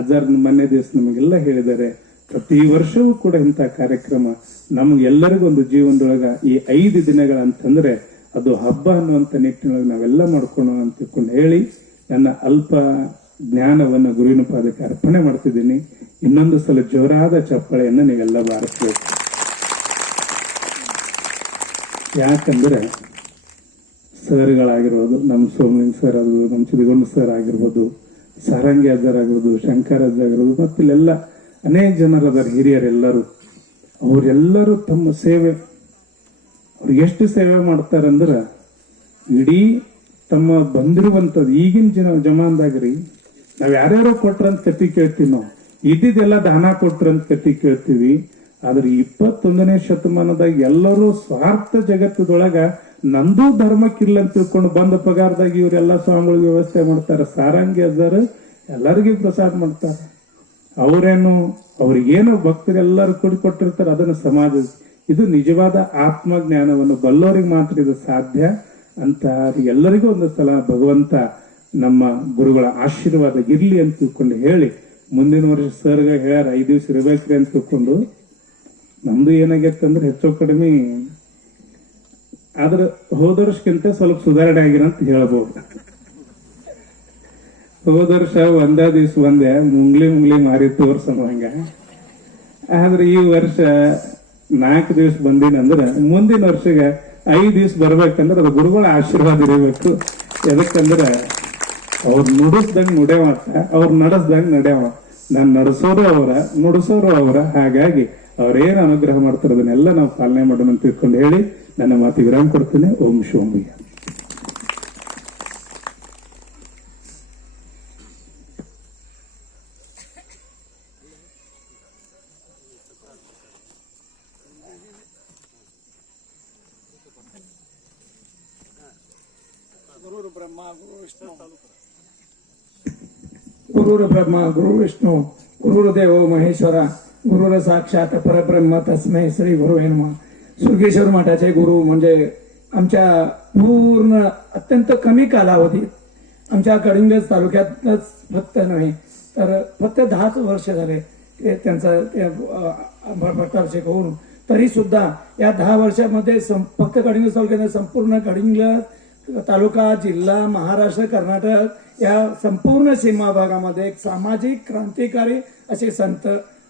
ಅಜ್ಜಾರ್ ಮೊನ್ನೆ ದಿವಸ ನಮಗೆಲ್ಲ ಹೇಳಿದ್ದಾರೆ. ಪ್ರತಿ ವರ್ಷವೂ ಕೂಡ ಇಂಥ ಕಾರ್ಯಕ್ರಮ ನಮ್ಗೆಲ್ಲರಿಗೂ ಒಂದು ಜೀವನದೊಳಗ ಈ 5 ದಿನಗಳ ಅಂತಂದ್ರೆ ಅದು ಹಬ್ಬ ಅನ್ನುವಂತ ನಿಟ್ಟಿನೊಳಗೆ ನಾವೆಲ್ಲ ಮಾಡ್ಕೊಳ್ಳೋಣ ಅಂತ ತಿಳ್ಕೊಂಡು ಹೇಳಿ ನನ್ನ ಅಲ್ಪ ಜ್ಞಾನವನ್ನ ಗುರುವಿನ ಪಾದಕ್ಕೆ ಅರ್ಪಣೆ ಮಾಡ್ತಿದ್ದೀನಿ. ಇನ್ನೊಂದು ಸಲ ಜೋರಾದ ಚಪ್ಪಾಳೆಯನ್ನ ನೀವೆಲ್ಲ ಬಾರಿಸ್ಬೇಕು. ಯಾಕಂದ್ರೆ ಸರ್ಗಳಾಗಿರ್ಬೋದು, ನಮ್ಮ ಸೋಮಲಿಂಗ್ ಸರ್ ಆಗಿರ್ಬೋದು, ನಮ್ಮ ಚಿದಗೊಂಡ ಸರ್ ಆಗಿರ್ಬೋದು, ಸಾರಂಗಿ ಅಜ್ಜರ್ ಆಗಿರ್ಬೋದು, ಶಂಕರ್ ಅಜ್ಜ ಆಗಿರ್ಬೋದು, ಮತ್ತಿಲ್ಲೆಲ್ಲ ಅನೇಕ ಜನರದಾರ ಹಿರಿಯರೆಲ್ಲರೂ. ಅವರೆಲ್ಲರೂ ತಮ್ಮ ಸೇವೆ, ಅವ್ರು ಎಷ್ಟು ಸೇವೆ ಮಾಡ್ತಾರಂದ್ರ ಇಡೀ ತಮ್ಮ ಬಂದಿರುವಂಥದ್ದು ಈಗಿನ ಜಮಾನ್ದಾಗ್ರಿ ನಾವ್ ಯಾರ್ಯಾರೋ ಕೊಟ್ರಂತ ಕತಿ ಕೇಳ್ತೀವಿ, ನಾವು ಇದ್ದಿದ್ದೆಲ್ಲ ದಾನ ಕೊಟ್ರಂತ ಕತಿ ಕೇಳ್ತೀವಿ. ಆದ್ರೆ 21ನೇ ಶತಮಾನದಾಗ ಎಲ್ಲರೂ ಸ್ವಾರ್ಥ ಜಗತ್ತದೊಳಗ ನಂದು ಧರ್ಮಕ್ಕಿಲ್ಲ ಅಂತ ತಿಳ್ಕೊಂಡು ಬಂದ ಪಗಾರದಾಗ ಇವರೆಲ್ಲ ಸ್ವಾಮಿಗಳಿಗೆ ವ್ಯವಸ್ಥೆ ಮಾಡ್ತಾರ. ಸಾರಂಗಿ ಅಜ್ಜಾರು ಎಲ್ಲರಿಗೂ ಪ್ರಸಾದ ಮಾಡ್ತಾರ. ಅವ್ರಿಗೇನೋ ಭಕ್ತರೆಲ್ಲರೂ ಕೂಡಿ ಕೊಟ್ಟಿರ್ತಾರೆ, ಅದನ್ನ ಸಮಾಜ. ಇದು ನಿಜವಾದ ಆತ್ಮಜ್ಞಾನವನ್ನು ಬಲ್ಲವರಿಗೆ ಮಾತ್ರ ಇದು ಸಾಧ್ಯ ಅಂತ ಎಲ್ಲರಿಗೂ ಒಂದು ಸಲ ಭಗವಂತ ನಮ್ಮ ಗುರುಗಳ ಆಶೀರ್ವಾದ ಇರ್ಲಿ ಅಂತ ತಿಳ್ಕೊಂಡು ಹೇಳಿ, ಮುಂದಿನ ವರ್ಷ ಸರ್ಗ ಹೇಳ್ಯಾರ 5 ದಿವಸ ಇರ್ಬೇಕ್ರಿ ಅಂತ ತಿಳ್ಕೊಂಡು, ನಮ್ದು ಏನಾಗೈತಂದ್ರೆ ಹೆಚ್ಚು ಕಡಿಮೆ ಆದ್ರೆ ಹೋದ ವರ್ಷಕ್ಕಿಂತ ಸ್ವಲ್ಪ ಸುಧಾರಣೆ ಆಗಿರಂತ ಹೇಳ್ಬೋದು. ಹೋದ ವರ್ಷ ಒಂದೇ ದಿವ್ಸ ಮುಂಗ್ಲಿ ಮಾರಿ ತೋರ್ಸಂಗ, ಆದ್ರೆ ಈ ವರ್ಷ 4 ದಿವಸ ಬಂದಿನಂದ್ರ ಮುಂದಿನ ವರ್ಷಗೆ 5 ದಿವಸ ಬರ್ಬೇಕಂದ್ರೆ ಅದು ಗುರುಗಳ ಆಶೀರ್ವಾದ ಇರಬೇಕು. ಎದಕ್ಕಂದ್ರೆ ಅವ್ರು ನುಡಿಸ್ದಂಗ್ ನುಡ್ಯಾವ, ಅವ್ರು ನಡೆಸ್ದಂಗ್ ನಡೆಯವ. ನಾನ್ ನಡೆಸೋರು ಅವರ, ನುಡಿಸೋರು ಅವರ. ಹಾಗಾಗಿ ಅವ್ರೇನು ಅನುಗ್ರಹ ಮಾಡ್ತಾರೆ ಅದನ್ನೆಲ್ಲ ನಾವು ಪಾಲನೆ ಮಾಡೋಣ ಅಂತ ತಿಳ್ಕೊಂಡು ಹೇಳಿ ನನ್ನ ಮಾತು ವಿರಾಮ ಕೊಡ್ತೇನೆ. ಓಂ ಶಿವಮಯ್ಯ. गुरुर ब्रह्मा गुरु विष्णू गुरुर्देव महेश्वरा गुरुर साक्षात परब्रह्म तस्मै श्री गुरुवे नमः. सुरगेश्वर मठाचे गुरु म्हणजे आमच्या पूर्ण अत्यंत कमी कालावधीत आमच्या कडिंगज तालुक्यातच फक्त नव्हे तर फक्त 10 वर्ष झाले ते त्यांचा भट्टाभिषेक होऊन, तरी सुद्धा या 10 वर्षामध्ये फक्त कडिंगज तालुक्यात संपूर्ण कडिंगज तालुका, जिल्हा, महाराष्ट्र, कर्नाटक या संपूर्ण सीमा भागामध्ये एक सामाजिक क्रांतिकारी असे संत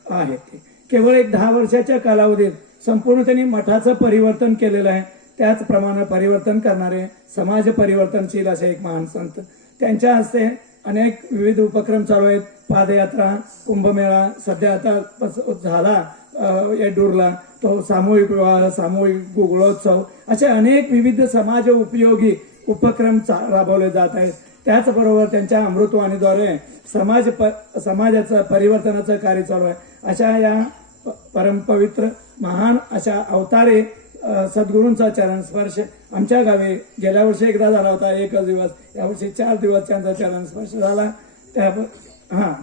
आहेत. केवळ एक 10 वर्षाच्या कालावधीत संपूर्ण त्यांनी मठाचं परिवर्तन केलेलं आहे. त्याचप्रमाणे परिवर्तन करणारे समाज परिवर्तनशील असे एक महान संत, त्यांच्या हस्ते अनेक विविध उपक्रम चालू आहेत. पादयात्रा, कुंभमेळा, सध्या आता झाला येड्डूरला तो सामूहिक विवाह, सामूहिक गुगळोत्सव, असे अनेक विविध समाज उपयोगी उपक्रम राबवले जात आहेत. त्याचबरोबर त्यांच्या अमृतवाणीद्वारे समाजाचं परिवर्तनाचं कार्य चालू आहे. अशा या परमपवित्र महान अशा अवतारे सद्गुरूंचा चरण स्पर्श आमच्या गावी गेल्या वर्षी एकदा झाला होता, एकच दिवस. यावर्षी 4 दिवस त्यांचा चरण स्पर्श झाला.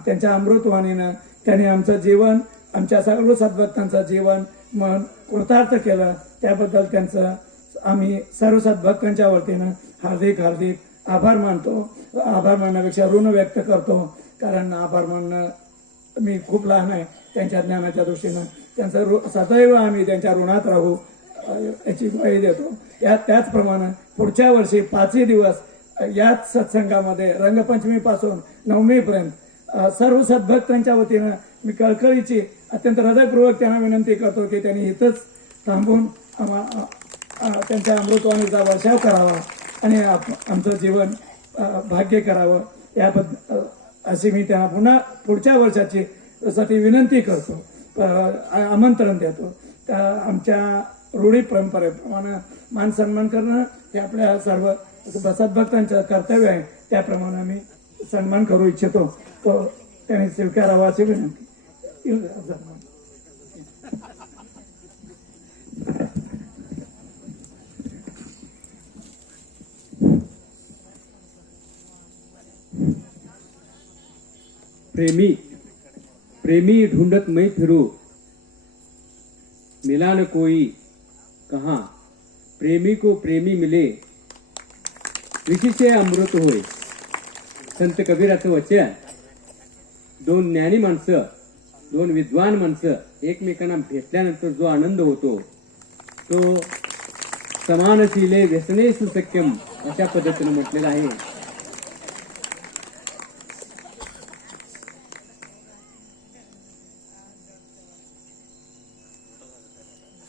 त्यांच्या अमृतवाणीनं त्यांनी आमचं जीवन, आमच्या सर्व सद्भक्तांचं जीवन मन कृतार्थ केलं. त्याबद्दल त्यांचं आम्ही सर्व सद्भक्तांच्या वतीनं हार्दिक आभार मानतो. आभार मानण्यापेक्षा ऋण व्यक्त करतो, कारण आभार मानणं मी खूप लहान आहे त्यांच्या ज्ञानाच्या दृष्टीनं. त्यांचं सदैव आम्ही त्यांच्या ऋणात राहू याची ग्वाही देतो. त्याचप्रमाणे पुढच्या वर्षी 5 दिवस याच सत्संगामध्ये रंगपंचमीपासून नवमीपर्यंत सर्व सद्भक्तांच्या वतीनं मी कळकळीची अत्यंत हृदयपूर्वक त्यांना विनंती करतो की त्यांनी इथंच थांबून त्यांच्या अमृतवाणीचा वर्षाव करावा आणि आमचं जीवन भाग्य करावं, याबद्दल अशी मी त्यांना पुन्हा पुढच्या वर्षाची साठी विनंती करतो, आमंत्रण देतो. आमच्या रूढी परंपरेप्रमाणे मान सन्मान करणं हे आपल्या सर्व सद्भक्तांचं कर्तव्य आहे. त्याप्रमाणे मी सन्मान करू इच्छितो, तो त्यांनी स्वीकारावा अशी विनंती. प्रेमी ढूंढत मैं फिरू, मिला न कोई कहाँ, प्रेमी को प्रेमी मिले, विषीचे अमृत होय. संत कबीराचं वचन. 2 ज्ञानी माणसं, 2 विद्वान माणसं एकमेकांना भेटल्यानंतर जो आनंद होतो तो समानशीले व्यसने सुसख्यम अशा पद्धतीने म्हटलेलं आहे.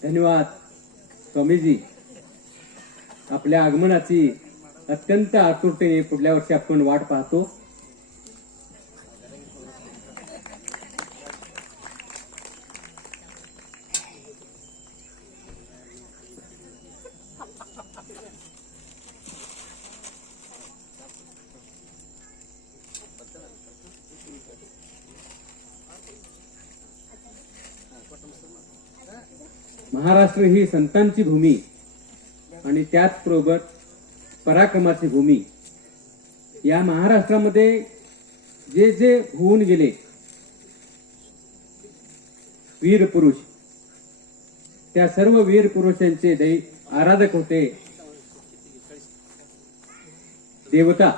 धन्यवाद स्वामीजी. आपल्या आगमनाची अत्यंत आतुरतेने पुढल्या वर्षी आपण वाट पाहतो. महाराष्ट्र ही संतांची भूमी आणि त्याचबरोबर पराक्रमाची भूमी. या महाराष्ट्रामध्ये जे जे होऊन गेले वीर पुरुष, त्या सर्व वीर पुरुषांचे आराधक होते देवता.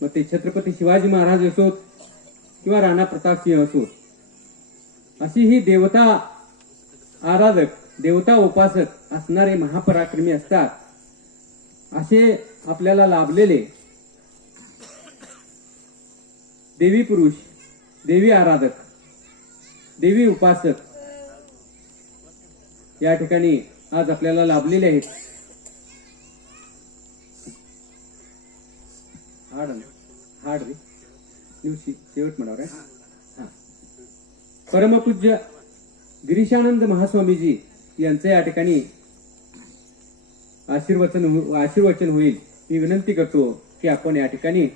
मग ते छत्रपती शिवाजी महाराज असोत किंवा राणा प्रतापसिंह असोत, अशी ही देवता आराधक, देवता उपासक असणारे महापराक्रमी असतात. असे आपल्याला लाभलेले देवी पुरुष, देवी आराधक, देवी उपासक या ठिकाणी आज आपल्याला लाभलेले आहेत. हाड दिवशी शेवट म्हणावर परमपूज्य गिरीशानंद महास्वामीजी यांचे या ठिकाणी आशीर्वचन होईल. मी विनंती करतो की आपण या ठिकाणी